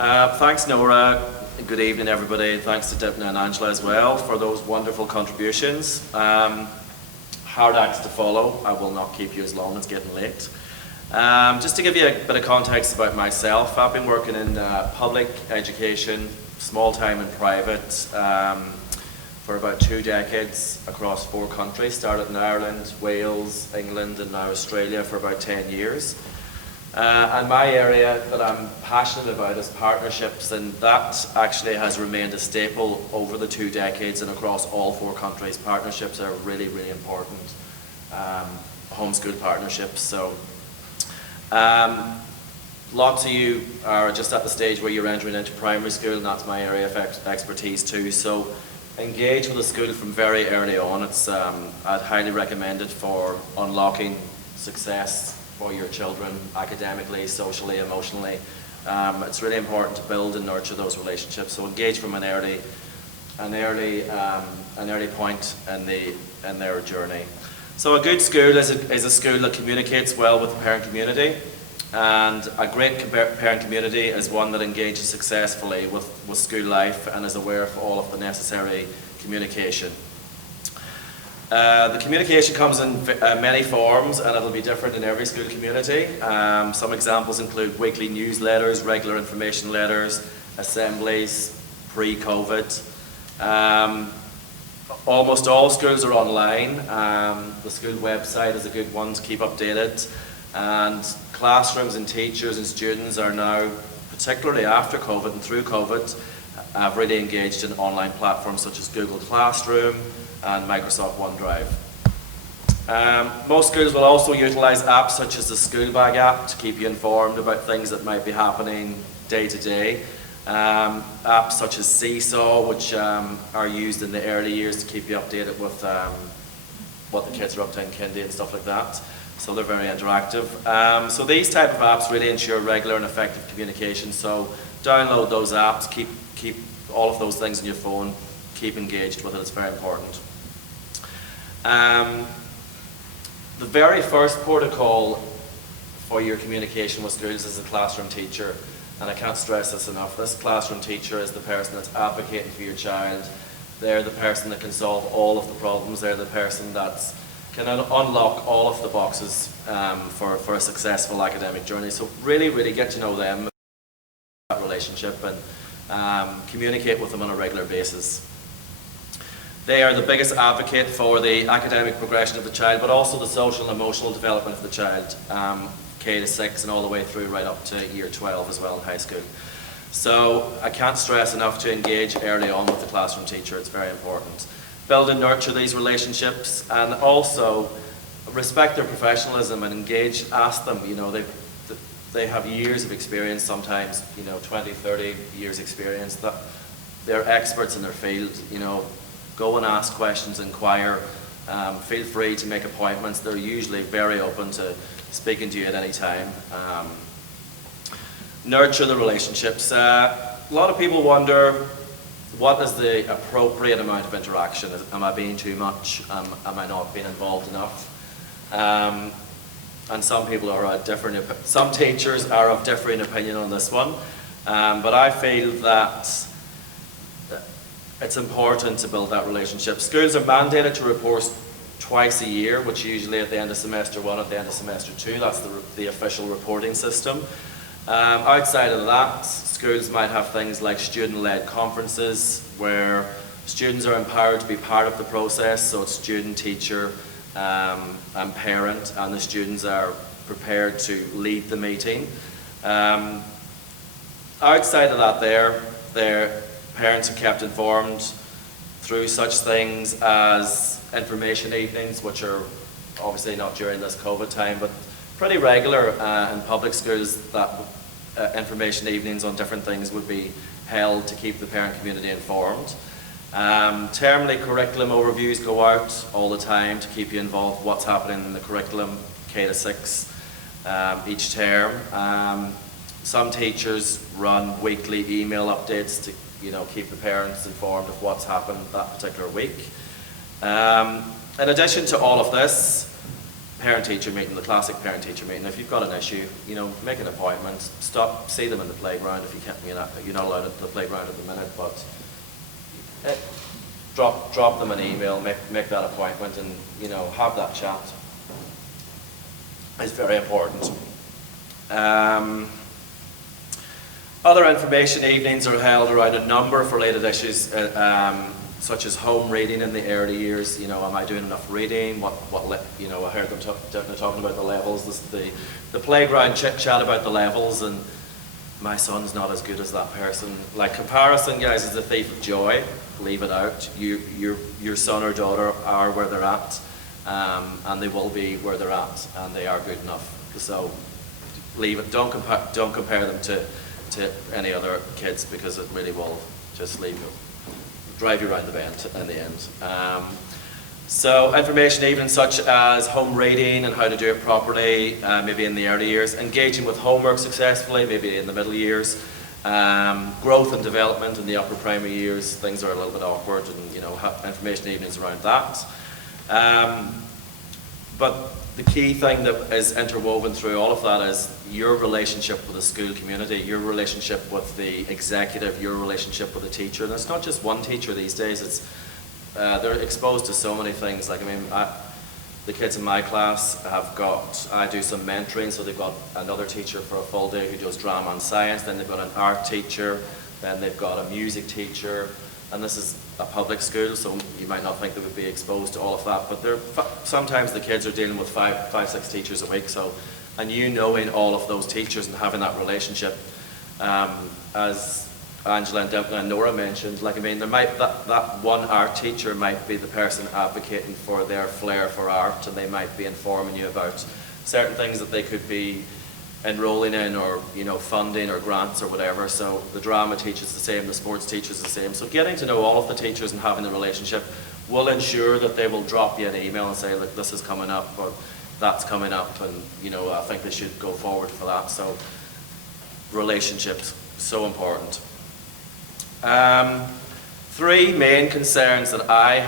Thanks, Nora. Good evening, everybody. Thanks to Dipna and Angela as well for those wonderful contributions. Hard acts to follow. I will not keep you as long, it's getting late. Just to give you a bit of context about myself, I've been working in public education, small time and private, for about 2 decades across 4 countries. Started in Ireland, Wales, England, and now Australia for about 10 years. And my area that I'm passionate about is partnerships, and that actually has remained a staple over the 2 decades and across all 4 countries. Partnerships are really, really important, homeschool partnerships. So lots of you are just at the stage where you're entering into primary school, and that's my area of expertise too. So engage with the school from very early on. I'd highly recommend it for unlocking success for your children, academically, socially, emotionally. It's really important to build and nurture those relationships. So engage from an early point in their journey. So a good school is a school that communicates well with the parent community, and a great parent community is one that engages successfully with school life and is aware of all of the necessary communication. The communication comes in many forms, and it'll be different in every school community. Some examples include weekly newsletters, regular information letters, assemblies, pre-COVID. Almost all schools are online. The school website is a good one to keep updated. And classrooms and teachers and students are now, particularly after COVID and through COVID, have really engaged in online platforms such as Google Classroom and Microsoft OneDrive. Most schools will also utilise apps such as the School Bag app to keep you informed about things that might be happening day to day. Apps such as Seesaw, which are used in the early years to keep you updated with what the kids are up to in kindy and stuff like that. So they're very interactive. So these type of apps really ensure regular and effective communication. So download those apps, keep all of those things on your phone, keep engaged with it, it's very important. The very first protocol for your communication with schools is a classroom teacher. And I can't stress this enough. This classroom teacher is the person that's advocating for your child. They're the person that can solve all of the problems. They're the person that can unlock all of the boxes for a successful academic journey. So really, really get to know them, that relationship, and communicate with them on a regular basis. They are the biggest advocate for the academic progression of the child, but also the social and emotional development of the child, K to 6 and all the way through right up to year 12 as well in high school. So I can't stress enough to engage early on with the classroom teacher, it's very important. Build and nurture these relationships, and also respect their professionalism and engage, ask them, you know, they have years of experience, sometimes, you know, 20, 30 years experience, that they're experts in their field, you know. Go and ask questions, inquire, feel free to make appointments. They're usually very open to speaking to you at any time. Nurture the relationships. A lot of people wonder, what is the appropriate amount of interaction? Am I being too much? Am I not being involved enough? And some people are some teachers are of differing opinion on this one. But I feel that it's important to build that relationship. Schools are mandated to report twice a year, which usually at the end of semester 1, at the end of semester 2, that's the official reporting system. Outside of that, schools might have things like student-led conferences where students are empowered to be part of the process, so it's student, teacher, and parent, and the students are prepared to lead the meeting. Outside of that, their parents are kept informed through such things as information evenings, which are obviously not during this COVID time, but pretty regular in public schools, that information evenings on different things would be held to keep the parent community informed. Termly curriculum overviews go out all the time to keep you involved with what's happening in the curriculum, K to 6, each term. Some teachers run weekly email updates to keep the parents informed of what's happened that particular week. In addition to all of this, parent-teacher meeting, the classic parent-teacher meeting. If you've got an issue, you know, make an appointment, see them in the playground if you can't, you're not allowed at the playground at the minute, but drop them an email, make that appointment, and, you know, have that chat. It's very important. Other information evenings are held around a number of related issues, such as home reading in the early years. You know, am I doing enough reading? You know, I heard them talking about the levels. The playground chit-chat about the levels, and my son's not as good as that person. Like, comparison, guys, is the thief of joy. Leave it out. Your son or daughter are where they're at, and they will be where they're at, and they are good enough. So leave it. Don't compare them to any other kids, because it really will just drive you around the bend in the end. So information evenings such as home reading and how to do it properly, maybe in the early years, engaging with homework successfully, maybe in the middle years, growth and development in the upper primary years. Things are a little bit awkward, and, you know, have information evenings around that. But the key thing that is interwoven through all of that is your relationship with the school community, your relationship with the executive, your relationship with the teacher. And it's not just one teacher these days. It's they're exposed to so many things. Like, I mean, the kids in my class I do some mentoring, so they've got another teacher for a full day who does drama and science, then they've got an art teacher, then they've got a music teacher, and this is a public school, so you might not think they would be exposed to all of that, but sometimes the kids are dealing with five, 6 teachers a week, and you knowing all of those teachers and having that relationship, as Angela and Nora mentioned, like, I mean, that one art teacher might be the person advocating for their flair for art, and they might be informing you about certain things that they could be enrolling in, or, you know, funding or grants or whatever. So the drama teacher's the same, the sports teacher's the same. So getting to know all of the teachers and having the relationship will ensure that they will drop you an email and say, look, this is coming up, or that's coming up, and, you know, I think they should go forward for that. So relationships, so important. 3 main concerns that that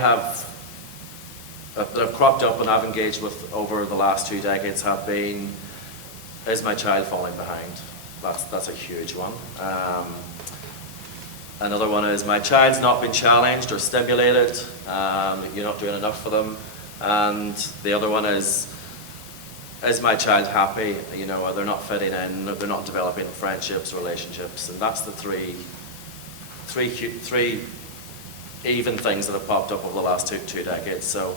have cropped up and I've engaged with over the last 2 decades have been, is my child falling behind? That's a huge one. Another one is, my child's not been challenged or stimulated, you're not doing enough for them. And the other one is my child happy? You know, they're not fitting in, they're not developing friendships, relationships, and that's the three even things that have popped up over the last two decades. So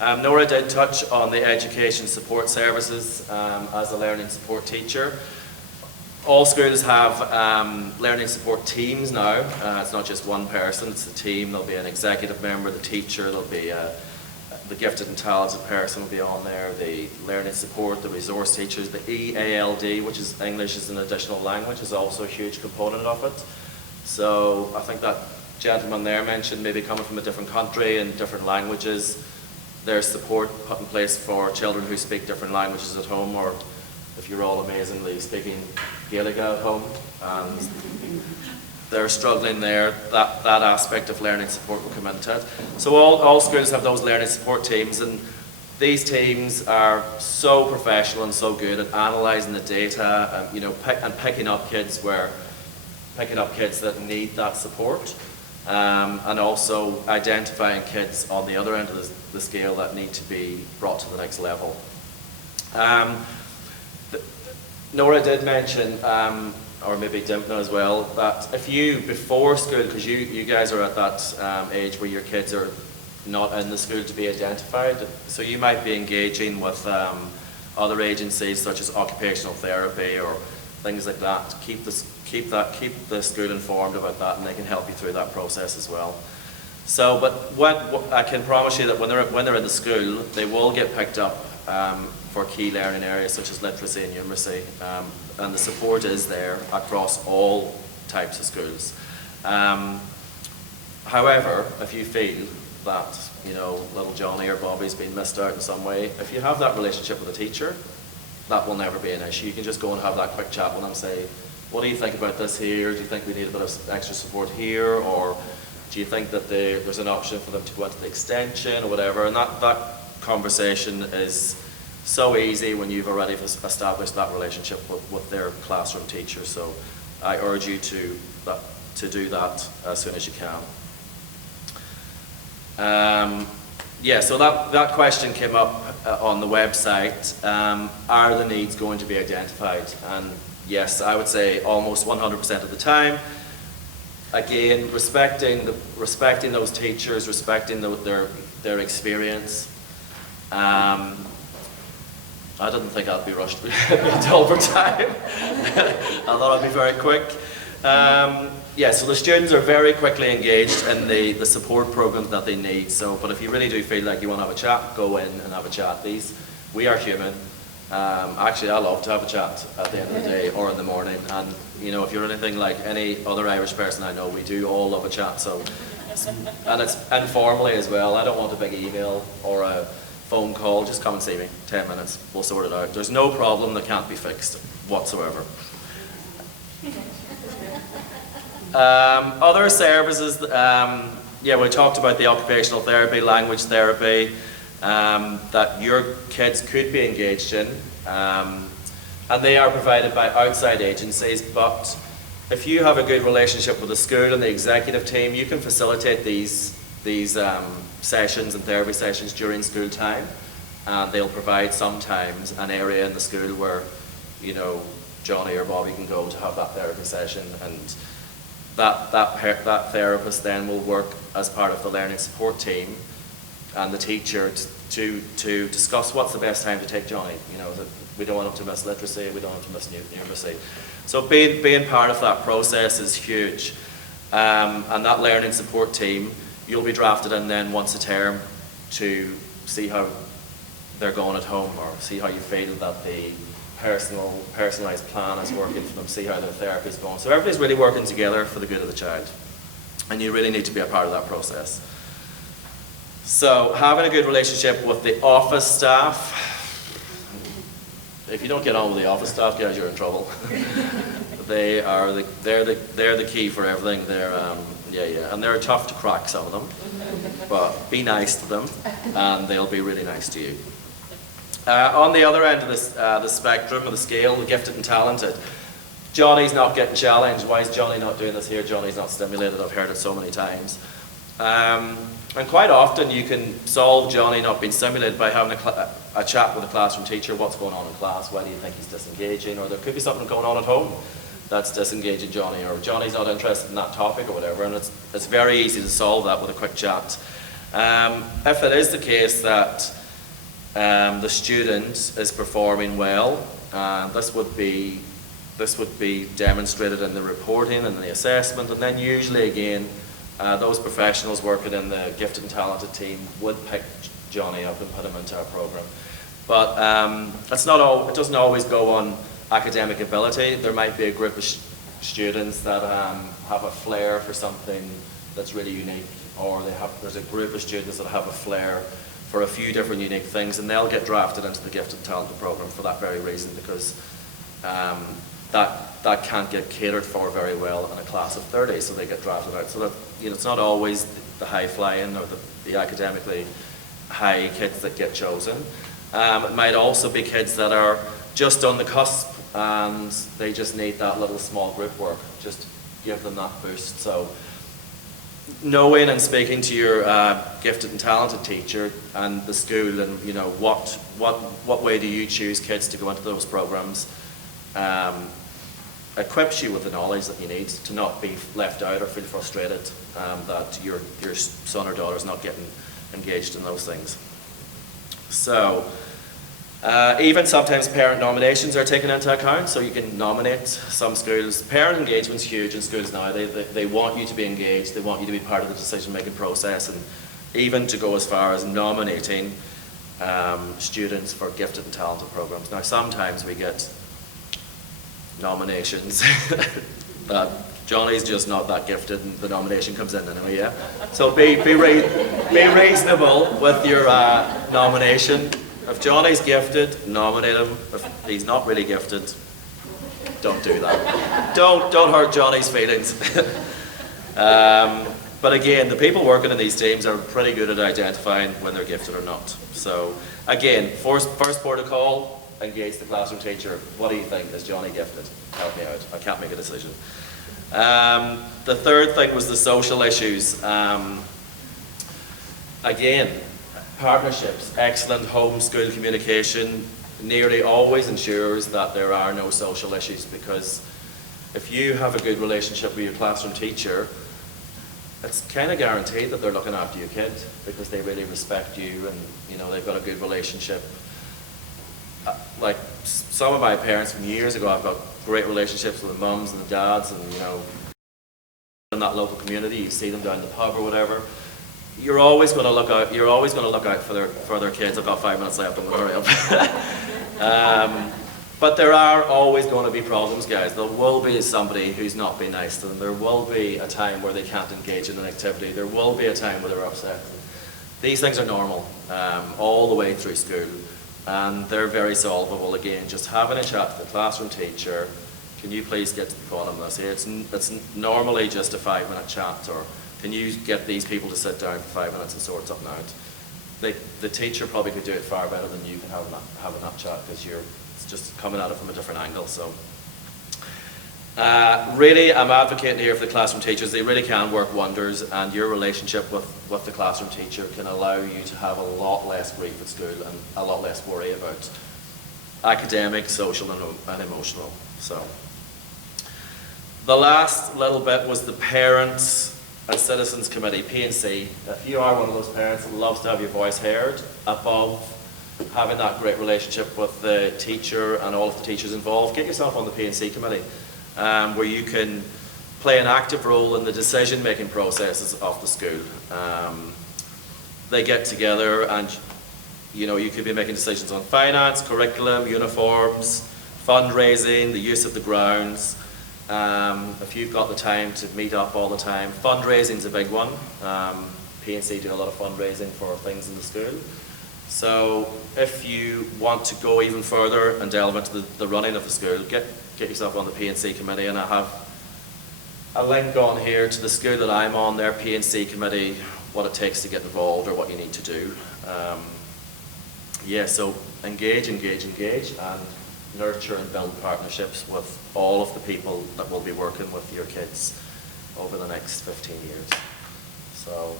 Nora did touch on the education support services as a learning support teacher. All schools have learning support teams now. It's not just one person, it's a team. There'll be an executive member, the teacher, there'll be the gifted and talented person will be on there, the learning support, the resource teachers, the EALD, which is English as an additional language, is also a huge component of it. So I think that gentleman there mentioned maybe coming from a different country and different languages. There's support put in place for children who speak different languages at home, or if you're all amazingly speaking Gaelic at home and they're struggling there, that aspect of learning support will come into it. So all schools have those learning support teams, and these teams are so professional and so good at analysing the data, and, you know, picking up kids that need that support, and also identifying kids on the other end of the scale that need to be brought to the next level. Nora did mention, or maybe Dimna as well, that if you, before school, because you guys are at that age where your kids are not in the school to be identified, so you might be engaging with other agencies such as occupational therapy or things like that. Keep the school informed about that, and they can help you through that process as well. So, but what I can promise you that when they're in the school, they will get picked up for key learning areas such as literacy and numeracy, and the support is there across all types of schools. However, if you feel that, you know, little Johnny or Bobby's been missed out in some way, if you have that relationship with a teacher, that will never be an issue. You can just go and have that quick chat with them and say, what do you think about this here? Do you think we need a bit of extra support here? Or do you think that there's an option for them to go into the extension or whatever? And that conversation is so easy when you've already established that relationship with their classroom teacher. So I urge you to do that as soon as you can. Yeah, so that question came up on the website. Are the needs going to be identified? And yes, I would say almost 100% of the time. Again, respecting those teachers, respecting their experience. I didn't think I'd be rushed into overtime. I thought I'd be very quick. Yeah, so the students are very quickly engaged in the support programs that they need. So, but if you really do feel like you want to have a chat, go in and have a chat. We are human. Actually, I love to have a chat at the end of the day or in the morning. And you know, if you're anything like any other Irish person I know, we do all love a chat. So, and it's informally as well. I don't want a big email or a phone call. Just come and see me. 10 minutes. We'll sort it out. There's no problem that can't be fixed whatsoever. Other services, yeah, we talked about the occupational therapy, language therapy, that your kids could be engaged in, and they are provided by outside agencies, but if you have a good relationship with the school and the executive team, you can facilitate these sessions and therapy sessions during school time, and they'll provide sometimes an area in the school where, you know, Johnny or Bobby can go to have that therapy session, and that therapist then will work as part of the learning support team and the teacher to discuss what's the best time to take Johnny. You know, we don't want him to miss literacy, we don't want him to miss numeracy. So being part of that process is huge. And that learning support team, you'll be drafted in then once a term to see how they're going at home, or see how you feel that the personalised plan is working for them, see how their therapy is going. So everybody's really working together for the good of the child. And you really need to be a part of that process. So having a good relationship with the office staff. If you don't get on with the office staff, guys, you're in trouble. They're the key for everything. And they're tough to crack, some of them. But be nice to them, and they'll be really nice to you. On the other end of the spectrum, of the scale, the gifted and talented, Johnny's not getting challenged. Why is Johnny not doing this here? Johnny's not stimulated. I've heard it so many times. And quite often you can solve Johnny not being stimulated by having a chat with a classroom teacher. What's going on in class? Why do you think he's disengaging? Or there could be something going on at home that's disengaging Johnny, or Johnny's not interested in that topic or whatever. And it's very easy to solve that with a quick chat. If it is the case that the student is performing well, this would be demonstrated in the reporting and the assessment, and then usually again those professionals working in the gifted and talented team would pick Johnny up and put him into our program. But it doesn't always go on academic ability. There might be a group of students that have a flair for something that's really unique, or there's a group of students that have a flair for a few different unique things, and they'll get drafted into the gifted and talented program for that very reason, because that can't get catered for very well in a class of 30, so they get drafted out. So that, you know, it's not always the high flying or the academically high kids that get chosen. It might also be kids that are just on the cusp and they just need that little small group work. Just give them that boost. So knowing and speaking to your gifted and talented teacher and the school, and you know what way do you choose kids to go into those programs, equips you with the knowledge that you need to not be left out or feel frustrated that your son or daughter is not getting engaged in those things. So even sometimes parent nominations are taken into account, so you can nominate. Some schools, parent engagement's huge in schools now. They want you to be engaged, they want you to be part of the decision-making process, and even to go as far as nominating students for gifted and talented programs. Now sometimes we get nominations that Johnny's just not that gifted and the nomination comes in anyway, yeah? So be reasonable with your nomination. If Johnny's gifted, nominate him. If he's not really gifted, don't do that. Don't hurt Johnny's feelings. But again, the people working in these teams are pretty good at identifying when they're gifted or not. So again, first protocol, engage the classroom teacher. What do you think? Is Johnny gifted? Help me out. I can't make a decision. The third thing was the social issues. Again, partnerships, excellent home-school communication nearly always ensures that there are no social issues, because if you have a good relationship with your classroom teacher, it's kind of guaranteed that they're looking after your kid, because they really respect you and they've got a good relationship. Like some of my parents from years ago, I've got great relationships with the mums and the dads, and in that local community, you see them down the pub or whatever. You're always going to look out. You're always going to look out for their kids. I've got 5 minutes left. I'm going to hurry up. But there are always going to be problems, guys. There will be somebody who's not being nice to them. There will be a time where they can't engage in an activity. There will be a time where they're upset. These things are normal all the way through school, and they're very solvable. Again, just having a chat to the classroom teacher. Can you please get to the bottom of this? It's normally just a 5-minute chat, or can you get these people to sit down for 5 minutes and sort something out? The teacher probably could do it far better than you can having that chat, because it's just coming at it from a different angle. So really, I'm advocating here for the classroom teachers. They really can work wonders, and your relationship with the classroom teacher can allow you to have a lot less grief at school and a lot less worry about academic, social, and emotional. So the last little bit was the Parents and Citizens Committee, P&C. If you are one of those parents that loves to have your voice heard, above having that great relationship with the teacher and all of the teachers involved, get yourself on the P&C committee, where you can play an active role in the decision-making processes of the school. They get together, and you could be making decisions on finance, curriculum, uniforms, fundraising, the use of the grounds. If you've got the time to meet up all the time, fundraising's a big one. P&C do a lot of fundraising for things in the school. So if you want to go even further and delve into the running of the school, get yourself on the P&C committee, and I have a link on here to the school that I'm on, their P&C committee, what it takes to get involved or what you need to do. So engage, and nurture and build partnerships with all of the people that will be working with your kids over the next 15 years. So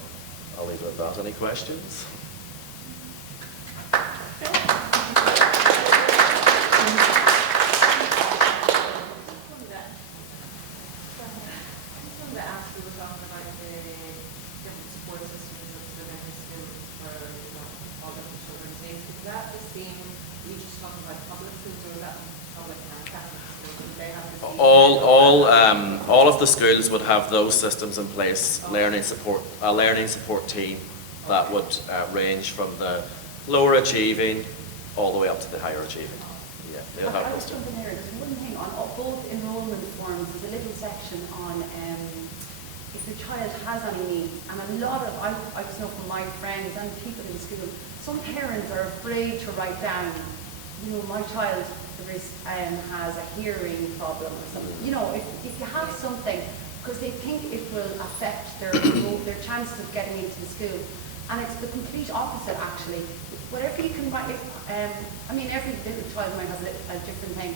I'll leave it at that. Any questions? All of the schools would have those systems in place, a learning support team that would range from the lower achieving all the way up to the higher achieving. Yeah, they'll have those. There's one thing on both enrolment forms. There's a little section on if your child has any needs, and a lot of I just know from my friends and people in school, some parents are afraid to write down, my child has a hearing problem or something. If you have something, because they think it will affect their chances of getting into the school, and it's the complete opposite actually. Whatever you can write, every little child might have a different thing.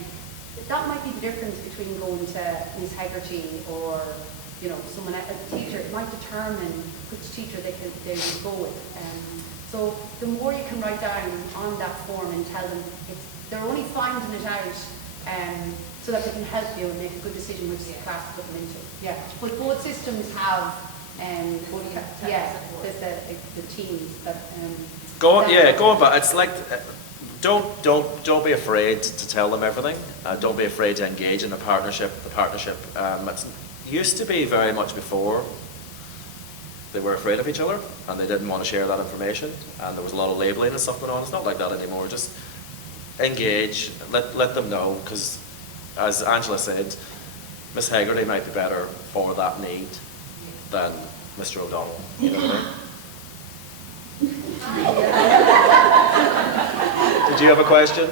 That might be the difference between going to Miss Haggerty or someone, a teacher. It might determine which teacher they will go with. So the more you can write down on that form and tell them they're only finding it out so that they can help you and make a good decision which class to put them into. Yeah, but both systems have the teams that. Going back, it's like don't be afraid to tell them everything. Don't be afraid to engage in a partnership. The partnership it used to be very much before. They were afraid of each other and they didn't want to share that information, and there was a lot of labeling and stuff going on. It's not like that anymore. Just engage, let them know, because as Angela said, Miss Haggerty might be better for that need than Mr. O'Donnell. You know what I mean? Did you have a question?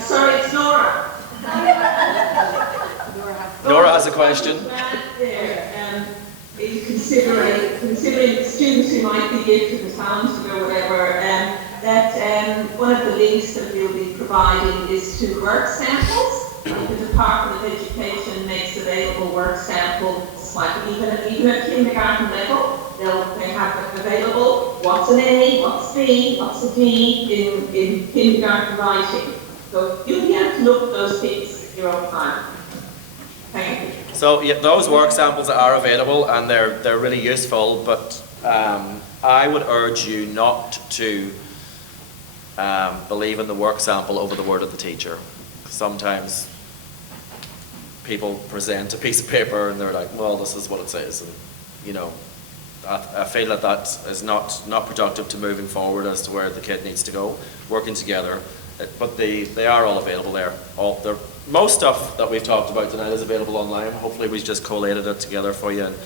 Sorry, it's Nora. Nora has a question. Considering students who might be gifted the talent to go or whatever, that one of the links that we'll be providing is to work samples. Like the Department of Education makes available work samples, like even at kindergarten level, they have available what's an A, what's B, what's a D in kindergarten writing. So you'll be able to look at those things at your own time. Thank you. So yeah, those work samples are available and they're really useful, but I would urge you not to believe in the work sample over the word of the teacher. Sometimes people present a piece of paper and they're like, well, this is what it says, and you know, I feel that is not productive to moving forward as to where the kid needs to go, working together. But they are all available there. Most stuff that we've talked about tonight is available online. Hopefully we've just collated it together for you and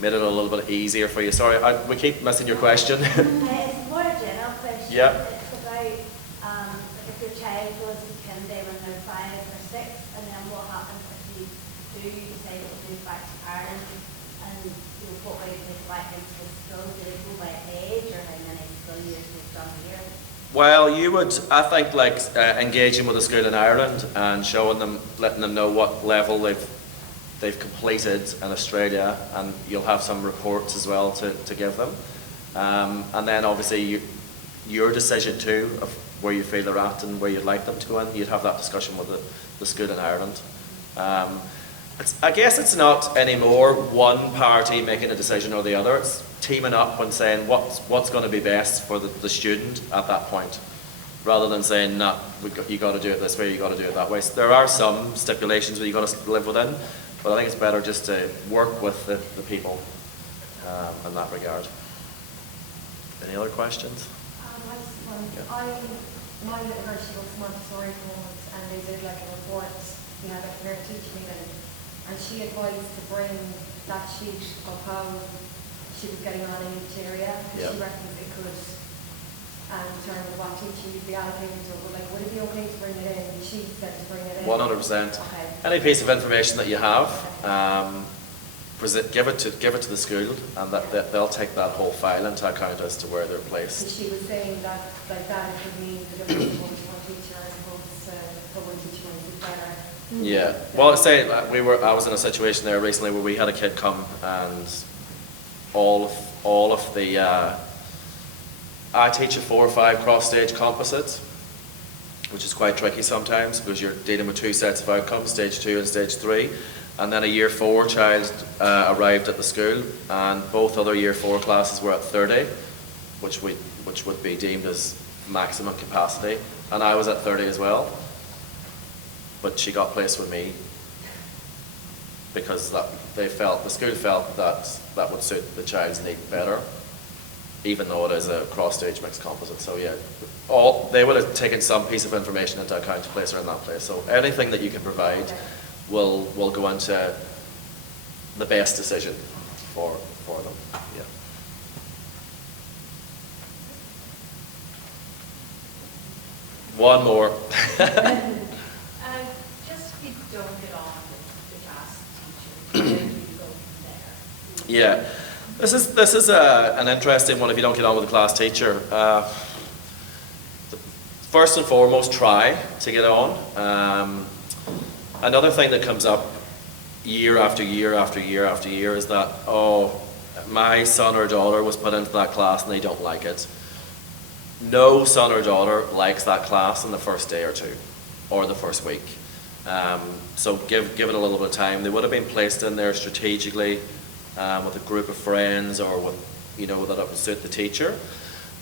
made it a little bit easier for you. Sorry, we keep missing your question. It's more a general question. Yeah. It's about if your child goes to kindy when they're 5 or 6, and then what happens if you do decide to move back to Ireland, and what way do they go back into school? Do they go by age, or how many school years they've done here? Well, you would, I think, like engaging with a school in Ireland and showing them, letting them know what level they've completed in Australia, and you'll have some reports as well to give them. And then obviously your decision too of where you feel they're at and where you'd like them to go in, you'd have that discussion with the school in Ireland. I guess it's not anymore one party making a decision or the other. It's teaming up and saying what's going to be best for the student at that point, rather than saying, nah, you got to do it this way, you got to do it that way. So there are some stipulations that you got to live within, but I think it's better just to work with the people in that regard. Any other questions? My university was Montessori homes, and they did like a report, you know, like a parent teacher meeting, and she advised to bring that sheet of how she was getting on in each area, because she reckons it could determine what teacher you'd be allocating to it. But like, would it be okay to bring it in? She said to bring it in. 100%. Okay. Any piece of information that you have, give it to the school, and they'll take that whole file into account as to where they're placed. So she was saying that like that it could mean the difference between one teacher as opposed to the one teacher might be better. Yeah. Well, I was in a situation there recently where we had a kid come, and all of the I teach a 4 or 5 cross-stage composite, which is quite tricky sometimes because you're dealing with 2 sets of outcomes, stage 2 and stage 3. And then a year 4 child arrived at the school, and both other year 4 classes were at 30, which would be deemed as maximum capacity, and I was at 30 as well. But she got placed with me because the school felt that would suit the child's need better, even though it is a cross-stage mixed composite. So yeah, they would have taken some piece of information into account to place her in that place. So anything that you can provide will go into the best decision for them. Yeah. One more. Just if you don't get on with the class teacher, where do you go from there? Yeah, this is an interesting one. If you don't get on with the class teacher, first and foremost, try to get on. Another thing that comes up year after year after year after year is that, oh, my son or daughter was put into that class and they don't like it. No son or daughter likes that class in the first day or 2 or the first week. So give it a little bit of time. They would have been placed in there strategically with a group of friends, or with, that it would suit the teacher.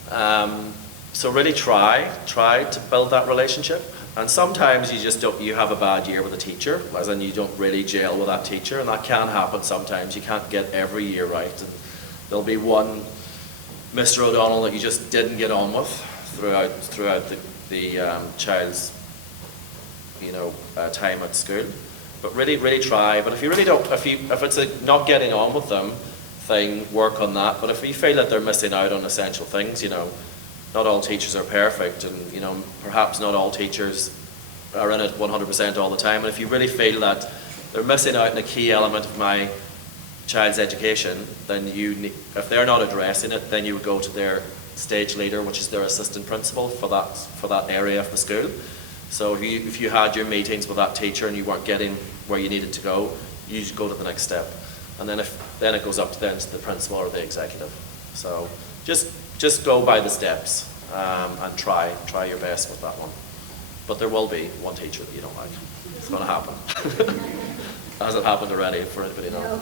So really try to build that relationship. And sometimes you have a bad year with a teacher, as in you don't really gel with that teacher, and that can happen sometimes. You can't get every year right, and there'll be one Mr. O'Donnell that you just didn't get on with throughout the child's time at school. But really try. But if you really don't, if it's a not getting on with them thing, work on that. But if you feel that they're missing out on essential things, not all teachers are perfect, and perhaps not all teachers are in it 100% all the time. And if you really feel that they're missing out on a key element of my child's education, then if they're not addressing it, then you would go to their stage leader, which is their assistant principal for that area of the school. So if you had your meetings with that teacher and you weren't getting where you needed to go, you just go to the next step. And then then it goes up to the principal or the executive. So just go by the steps and try your best with that one. But there will be one teacher that you don't like. It's going to happen. Has it happened already for anybody? No,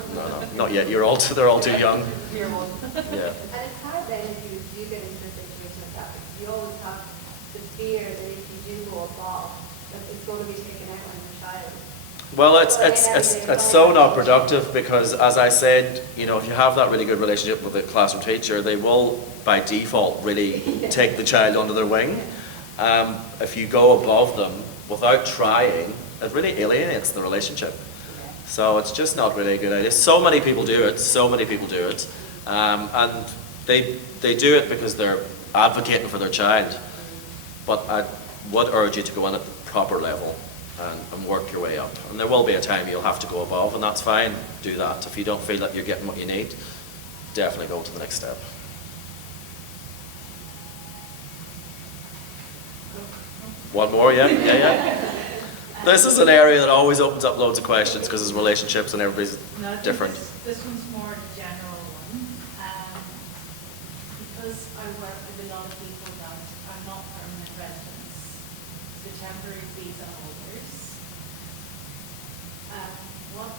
not yet. They're all too young. Year one. Yeah. And it's hard then if you do get into a situation like that, because you always have the fear that if you do go above, that it's going to be taken out on your child. Well, it's so not productive because, as I said, you know, if you have that really good relationship with the classroom teacher, they will, by default, really take the child under their wing. If you go above them without trying, it really alienates the relationship. So it's just not really a good idea. So many people do it. And they do it because they're advocating for their child. But I would urge you to go in at the proper level and work your way up. And there will be a time you'll have to go above, and that's fine. Do that. If you don't feel that you're getting what you need, definitely go to the next step. One more, yeah? Yeah. This is an area that always opens up loads of questions because it's relationships and everybody's different. This one's more a general one. Because I work with a lot of people that are not permanent residents, so temporary visa holders. What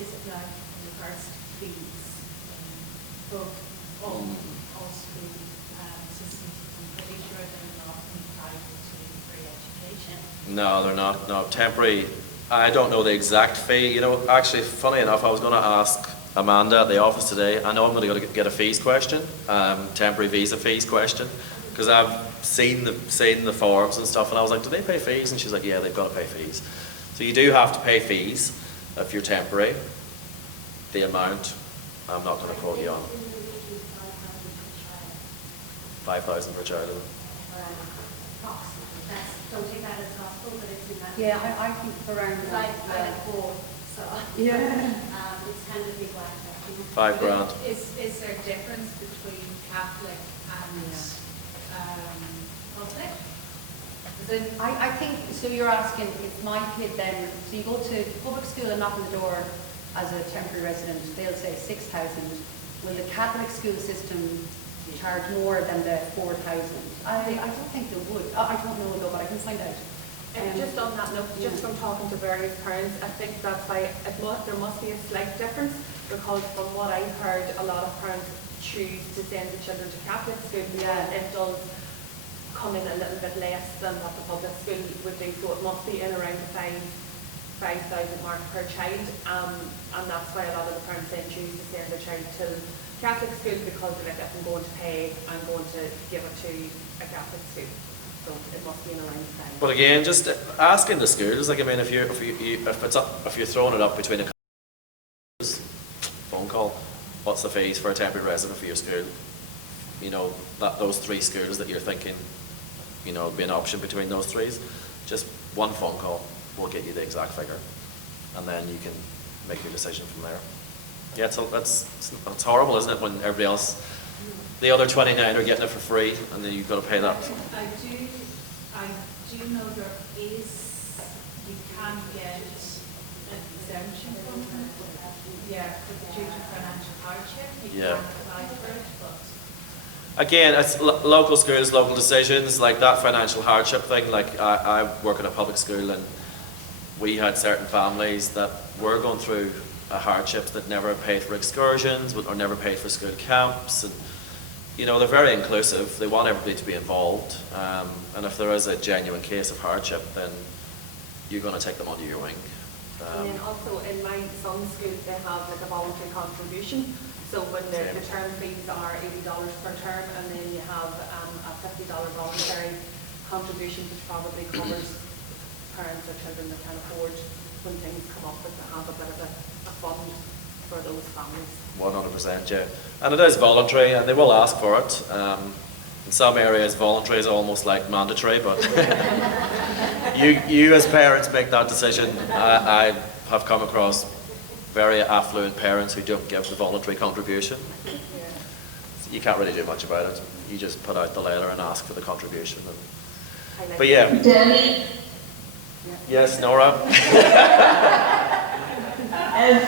is it like in regards to fees in both all school systems? I'm pretty sure they're not entitled to free education. No, they're not. No, temporary, I don't know the exact fee. You know, actually, funny enough, I was going to ask Amanda at the office today. I know I'm going to get a fees question, temporary visa fees question, because I've seen the forms and stuff, and I was like, do they pay fees? And she's like, yeah, they've got to pay fees. So you do have to pay fees if you're temporary. The amount, I'm not going to quote you on. 5,000 per child. Don't take that as gospel, but it's in that. Yeah, I think around Because that. I like both, so. Yeah. It's kind of a big whack. $5 grand. Is there a difference between Catholic and public? I think, so you're asking if my kid then, so you go to public school and knock on the door as a temporary resident, they'll say 6,000. Will the Catholic school system charge more than the 4,000? I don't think they would. I don't know though, but I can find out. And just on that note, just from talking to various parents, I think that's why there must be a slight difference, because from what I've heard, a lot of parents choose to send the children to Catholic school because it does come in a little bit less than what the public school would do, so it must be in around the 5,000 mark per child, and that's why a lot of the parents then choose to send their child to Catholic school, because they're like, if I'm going to pay, I'm going to give it to a Catholic school. So it must be in around the same. But again, just asking the schools, like I mean, if you're throwing it up between a phone call, what's the fees for a temporary resident for your school? You know, those 3 schools that you're thinking, you know, would be an option between those 3. Just one phone call will get you the exact figure, and then you can make your decision from there. Yeah, it's horrible, isn't it, when everybody else, the other 29 are getting it for free, and then you've got to pay that. I do know there is, you can get an exemption from it. Yeah, due to financial hardship, you can apply for it, but. Again, it's local schools, local decisions, like that financial hardship thing. Like I work in a public school, and we had certain families that were going through a hardship that never paid for excursions or never paid for school camps, and you know, they're very inclusive. They want everybody to be involved, and if there is a genuine case of hardship, then you're going to take them under your wing. And then also in my son's school, they have like a voluntary contribution. So when the term fees are $80 per term, and then you have a $50 voluntary contribution, which probably covers parents or children that can afford when things come up, that they have a bit of a fund for those families. 100%, yeah. And it is voluntary, and they will ask for it. In some areas, voluntary is almost like mandatory, but you as parents make that decision. I have come across very affluent parents who don't give the voluntary contribution. you can't really do much about it. You just put out the letter and ask for the contribution. Highlight. But yeah. Danny, Yes, Nora?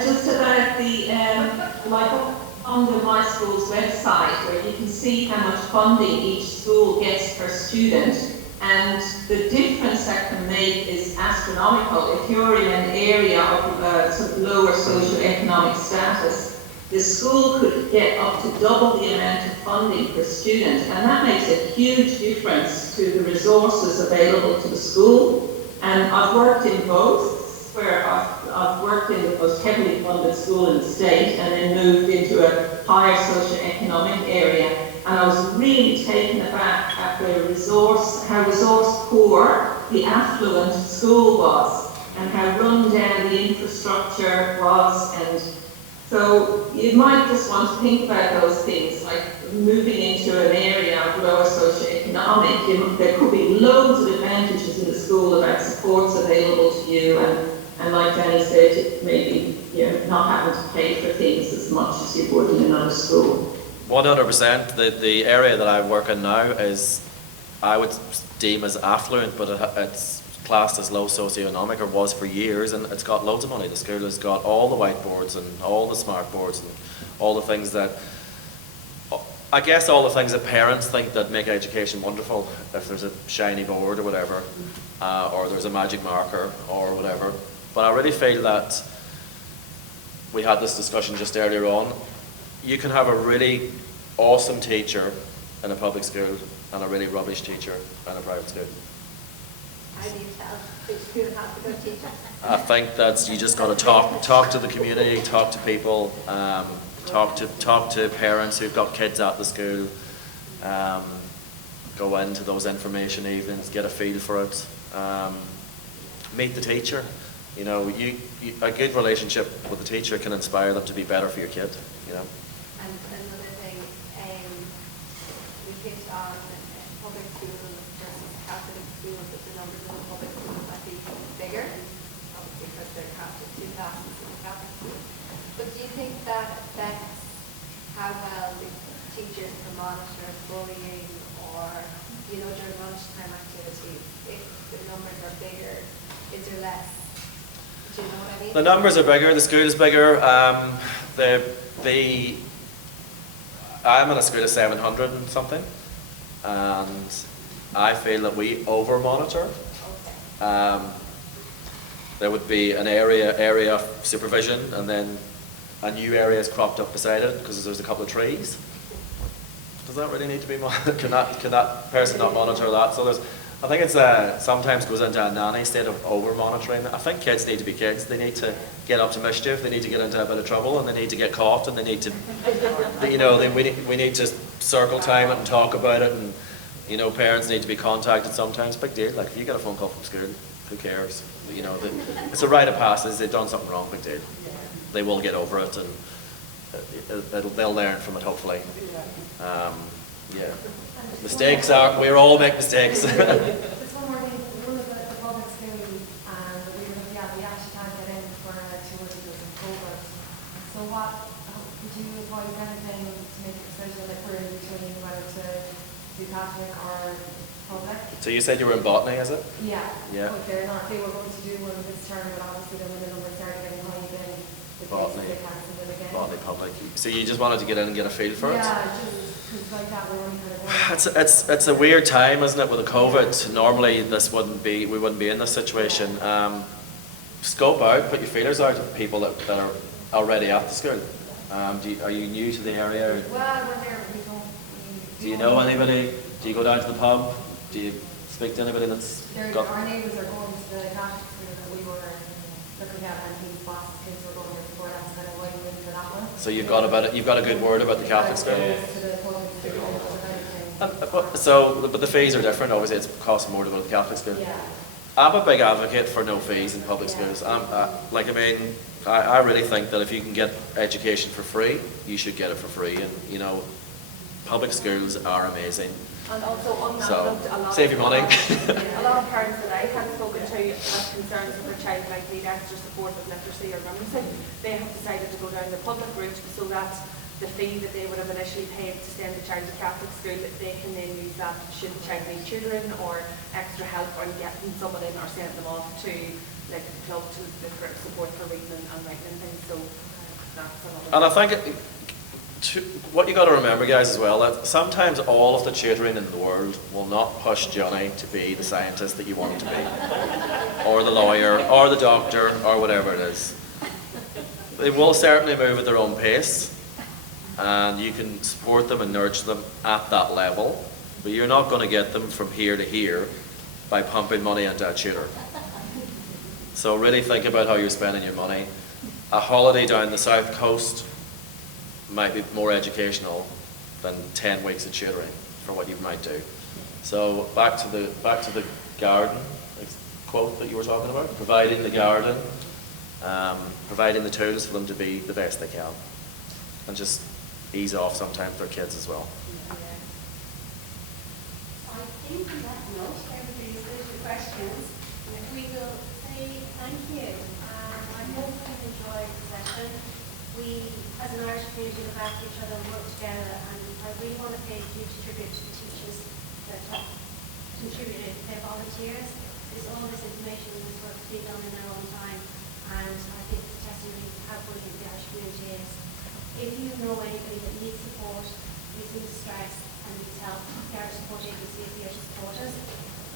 just about the, like on the My School's website, where you can see how much funding each school gets per student, and the difference that can make is astronomical. If you're in an area of sort of lower socioeconomic status, the school could get up to double the amount of funding per student, and that makes a huge difference to the resources available to the school. And I've worked in both, where I've worked in the most heavily funded school in the state and then moved into a higher socioeconomic area. And I was really taken aback at how resource poor the affluent school was, and how run down the infrastructure was. And so you might just want to think about those things, like moving into an area of lower socioeconomic. There could be loads of advantages in the school about supports available to you, and like Danny said, maybe not having to pay for things as much as you would in another school. 100%. The area that I work in now is, I would deem as affluent, but it's classed as low socioeconomic, or was for years, and it's got loads of money. The school has got all the whiteboards and all the smart boards and all the things that, I guess all the things that parents think that make education wonderful. If there's a shiny board or whatever, or there's a magic marker or whatever. But I really feel that, we had this discussion just earlier on, you can have a really awesome teacher in a public school and a really rubbish teacher in a private school. How do you tell which school has a good teacher? I think that's, you just got to talk to the community, talk to people, talk to parents who've got kids at the school, go into those information evenings, get a feel for it, meet the teacher. A good relationship with the teacher can inspire them to be better for your kid. And another thing, we hit on public schools versus Catholic schools, that the numbers of the public schools might be bigger, obviously because they're Catholic, 2 classes in the Catholic schools. But do you think that affects how well the teachers can monitor bullying or, during lunchtime activities? If the numbers are bigger, is there less? Do you know what I mean? The numbers are bigger, the school is bigger. I'm in a school of 700 and something, and I feel that we over-monitor. There would be an area of supervision, and then a new area is cropped up beside it because there's a couple of trees. Does that really need to be monitored? Can that person not monitor that? So I think it's sometimes goes into a nanny state of over-monitoring. I think kids need to be kids. They need to get up to mischief. They need to get into a bit of trouble, and they need to get caught, and they need to, we need to circle time it and talk about it, and parents need to be contacted sometimes. Big deal. Like if you get a phone call from school, who cares? It's a rite of passage. They've done something wrong. Big deal. They will get over it, and they'll learn from it, hopefully. Yeah. Mistakes we're all make mistakes. Just one more thing, we were at the public school, and we actually can't get in for 2 or 3 days in COVID. So would you advise anything to make a decision if we're in between whether to do Catholic or public? So you said you were in botany, is it? Yeah. Yeah. But they were going to do one this term, but obviously then when the numbers started getting high, then Botany. they cancelled it again. Botany public. So you just wanted to get in and get a feel for it? Yeah, just because like that we're only kind of It's a weird time, isn't it, with the COVID? Normally we wouldn't be in this situation. Scope out, put your feelers out of people that are already at the school. Are you new to the area? Well, we're there, but we don't. Do you know anybody? Do you go down to the pub? Do you speak to anybody that's got... Our neighbours are going to the Catholic school that we were looking at, and his boss's kids were going there before. That's kind of why we went for that one. So you've got a good word about the Catholic school. But the fees are different. Obviously, it costs more to go to the Catholic school. Yeah. I'm a big advocate for no fees in public schools. I really think that if you can get education for free, you should get it for free. And public schools are amazing. And also on that So, note, a lot save your money. A lot of parents that I have spoken to have concerns with their child might need extra support with literacy or numeracy. They have decided to go down the public route so that the fee that they would have initially paid to send the child to Catholic school, they can then use that should the child need tutoring or extra help or getting someone in or sending them off to like the club to look for support for reading and writing and things. So that's another. And I think what you got to remember, guys, as well, that sometimes all of the tutoring in the world will not push Johnny to be the scientist that you want him to be, or the lawyer, or the doctor, or whatever it is. They will certainly move at their own pace, and you can support them and nurture them at that level, but you're not going to get them from here to here by pumping money into a tutor. So really think about how you're spending your money. A holiday down the south coast might be more educational than 10 weeks of tutoring for what you might do. So back to the garden quote that you were talking about, providing the garden, providing the tools for them to be the best they can, and just ease off sometimes their kids as well. I think on that note, everybody's good for questions. We will say thank you. I hope you've enjoyed the session. We, as an Irish community, look after each other and work together, and I really want to pay a huge tribute to the teachers that have contributed. They're volunteers. All this information and this work to be done in their own time, and I think it's a testimony to how brilliant the Irish community is. If you know anybody that needs support, needs distress, and needs help, the Irish Support Agency is here to support us.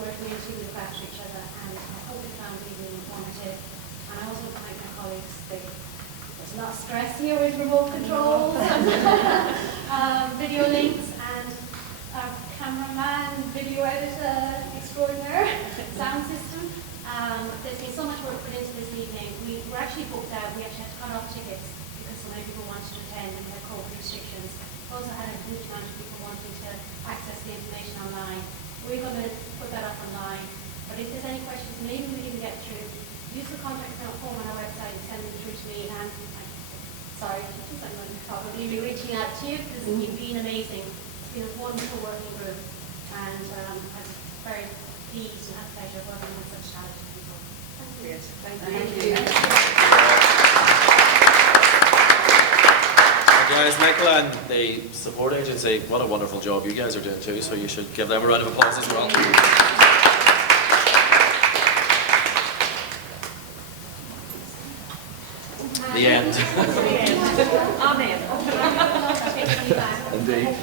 We're a community, we look after each other, and I hope you found it really informative. And I also thank my colleagues. There's a lot of stress here with remote controls, video links, and our cameraman, video editor extraordinaire, sound system. There's been so much work put into this evening. We were actually booked out. We actually had to cut off tickets because so many people wanted to attend and we had COVID restrictions. We also had a huge amount of people wanting to access the information online. We're going to put that up online. But if there's any questions maybe we didn't get through, use the contact form on our website and send them through to me. And sorry, teachers, I'm going to probably be reaching out to you because you've been amazing. It's been a wonderful working group, and I'm very pleased and have pleasure working with such talented people. Thank you. Guys, Nicola and the support agency, what a wonderful job you guys are doing too, so you should give them a round of applause as well. The end. Amen. Indeed.